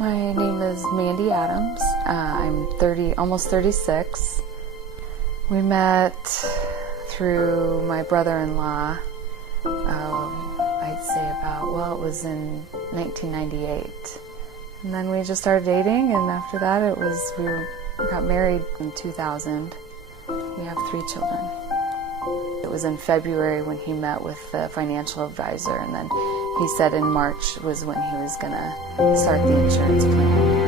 My name is Mandy Adams. I'm almost 36. We met through my brother-in-law. I'd say it was in 1998. And then we just started dating, and after that we got married in 2000. We have 3 children. It was in February when he met with the financial advisor, and then he said in March was when he was going to start the insurance plan.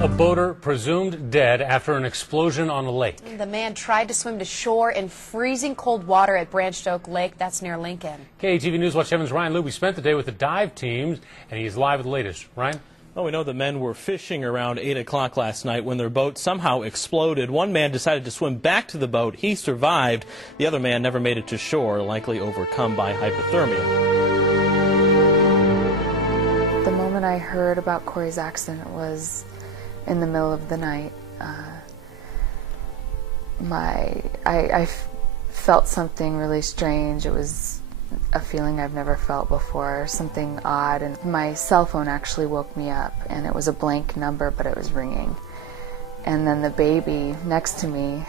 A boater presumed dead after an explosion on a lake. The man tried to swim to shore in freezing cold water at Branched Oak Lake. That's near Lincoln. KATV News Watch 7's Ryan Luby spent the day with the dive teams, and he's live with the latest. Ryan? Well, we know the men were fishing around 8 o'clock last night when their boat somehow exploded. One man decided to swim back to the boat. He survived. The other man never made it to shore, likely overcome by hypothermia. The moment I heard about Corey's accident was in the middle of the night. I felt something really strange. It was a feeling I've never felt before, something odd, and my cell phone actually woke me up, and it was a blank number, but it was ringing. And then the baby next to me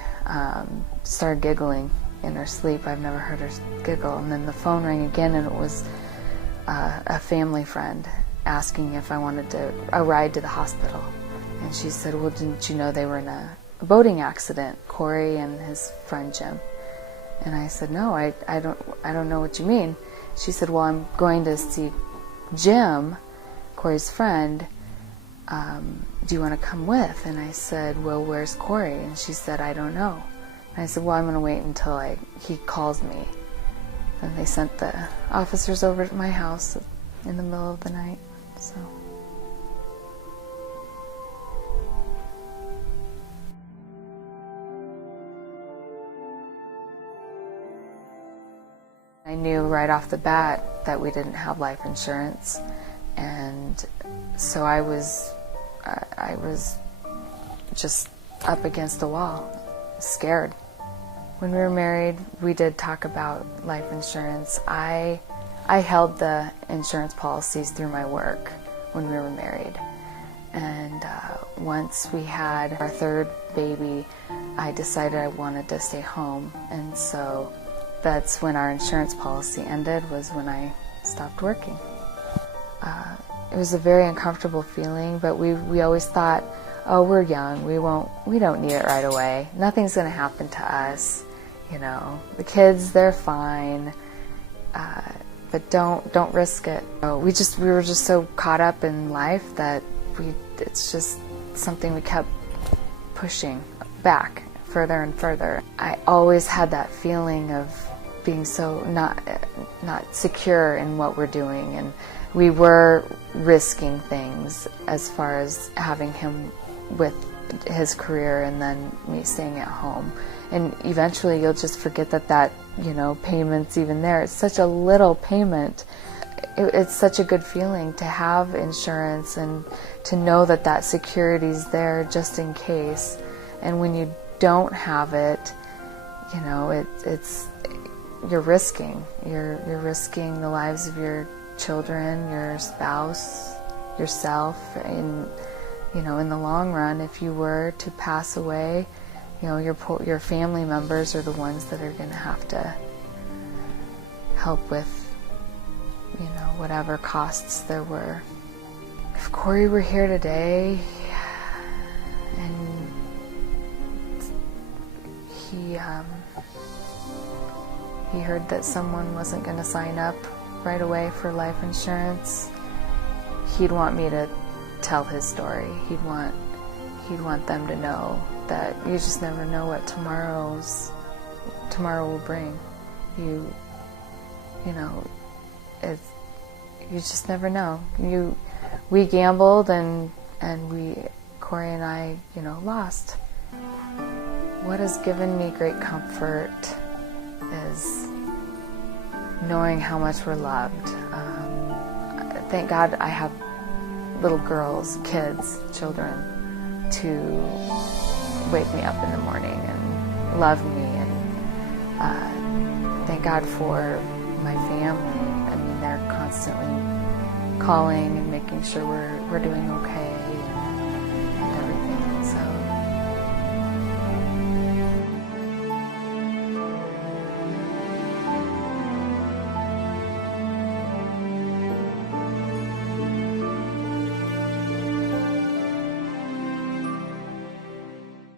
started giggling in her sleep. I've never heard her giggle. And then the phone rang again, and it was a family friend asking if I wanted a ride to the hospital. And she said, well, didn't you know they were in a boating accident, Corey and his friend Jim? And I said, no, I don't know what you mean. She said, well, I'm going to see Jim, Corey's friend. Do you want to come with? And I said, well, where's Corey? And she said, I don't know. And I said, well, I'm going to wait until he calls me. And they sent the officers over to my house in the middle of the night. So. I knew right off the bat that we didn't have life insurance, and so I was just up against the wall, scared. When we were married, we did talk about life insurance. I held the insurance policies through my work when we were married, and once we had our 3rd baby, I decided I wanted to stay home, and so that's when our insurance policy ended, was when I stopped working. It was a very uncomfortable feeling, but we always thought, oh, we're young, we don't need it right away. Nothing's going to happen to us, you know. The kids, they're fine, but don't risk it. We were just so caught up in life that it's just something we kept pushing back further and further. I always had that feeling of being so not secure in what we're doing, and we were risking things as far as having him with his career and then me staying at home. And eventually you'll just forget that payment's even there. It's such a little payment. It's such a good feeling to have insurance and to know that security's there just in case. And when you don't have it, you're risking. You're risking the lives of your children, your spouse, yourself. And in the long run, if you were to pass away, your family members are the ones that are going to have to help with, whatever costs there were. If Corey were here today, and he heard that someone wasn't going to sign up right away for life insurance, he'd want me to tell his story. He'd want them to know that you just never know what tomorrow will bring. You just never know. We gambled and Corey and I, lost. What has given me great comfort is knowing how much we're loved. Thank God I have little girls, kids, children, to wake me up in the morning and love me, and thank God for my family. constantly calling and making sure we're doing okay.